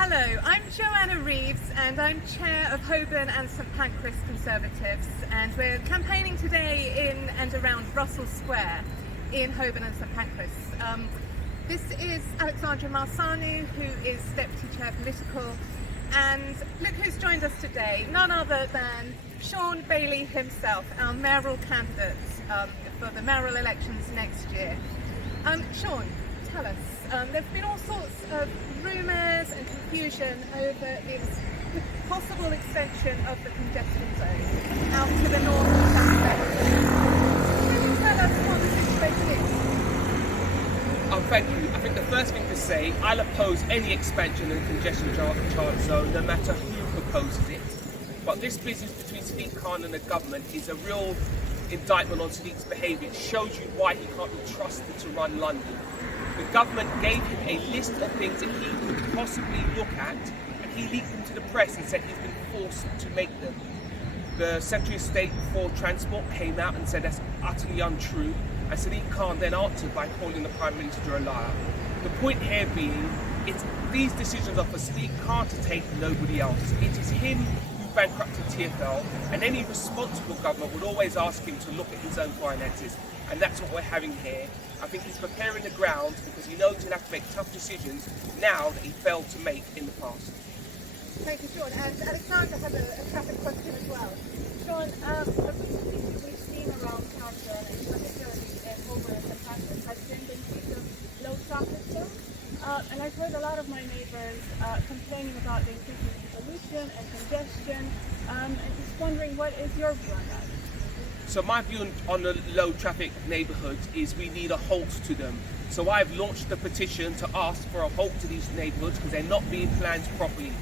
Hello, I'm Joanna Reeves and I'm Chair of Holborn and St Pancras Conservatives, and we're campaigning today in and around Russell Square in Holborn and St Pancras. This is Alexandra Marsanu, who is Deputy Chair Political, and look who's joined us today, none other than Shaun Bailey himself, our mayoral candidate for the mayoral elections next year. Shaun, tell us, there's been all sorts of rumours and confusion over this possible extension of the congestion zone out to the north and south. Can you tell us what the situation is? Thank you. I think the first thing to say, I'll oppose any expansion of the congestion charge zone, no matter who proposes it. But this business between Sadiq Khan and the government is a real indictment on Sadiq's behaviour. It shows you why he can't be trusted to run London. The government gave him a list of things that he could possibly look at, and he leaked them to the press and said he's been forced to make them. The Secretary of State for Transport came out and said that's utterly untrue, and Sadiq Khan then answered by calling the Prime Minister a liar. The point here being, these decisions are for Sadiq Khan to take, nobody else. It is him who bankrupted TfL, and any responsible government would always ask him to look at his own finances, and that's what we're having here. I think he's preparing the ground because he knows he'll have to make tough decisions now that he failed to make in the past. Thank you, Shaun. And Alexandra has a traffic question as well. Shaun, the recent things that we've seen around town, particularly in Holborn and St Pancras, has been the increase of low traffic zones. And I've heard a lot of my neighbours complaining about the increase in pollution and congestion. And just wondering, what is your view on that? So my view on the low traffic neighbourhoods is we need a halt to them. So I've launched a petition to ask for a halt to these neighbourhoods because they're not being planned properly.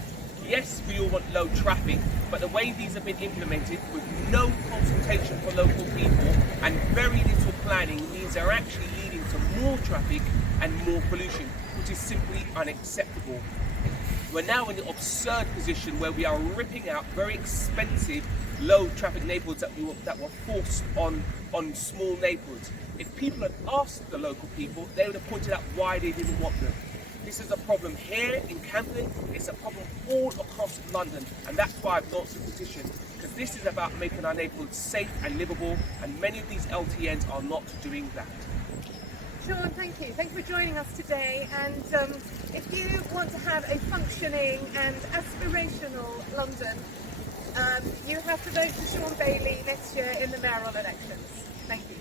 Yes, we all want low traffic, but the way these have been implemented with no consultation for local people and very little planning means they're actually leading to more traffic and more pollution, which is simply unacceptable. We're now in the absurd position where we are ripping out very expensive low traffic neighbourhoods that were forced on small neighbourhoods. If people had asked the local people, they would have pointed out why they didn't want them. This is a problem here in Camden, it's a problem all across London, and that's why I've launched a petition, because this is about making our neighbourhoods safe and livable, and many of these LTNs are not doing that. Shaun, thank you. Thank you for joining us today. And if you want to have a functioning and aspirational London, you have to vote for Shaun Bailey next year in the mayoral elections. Thank you.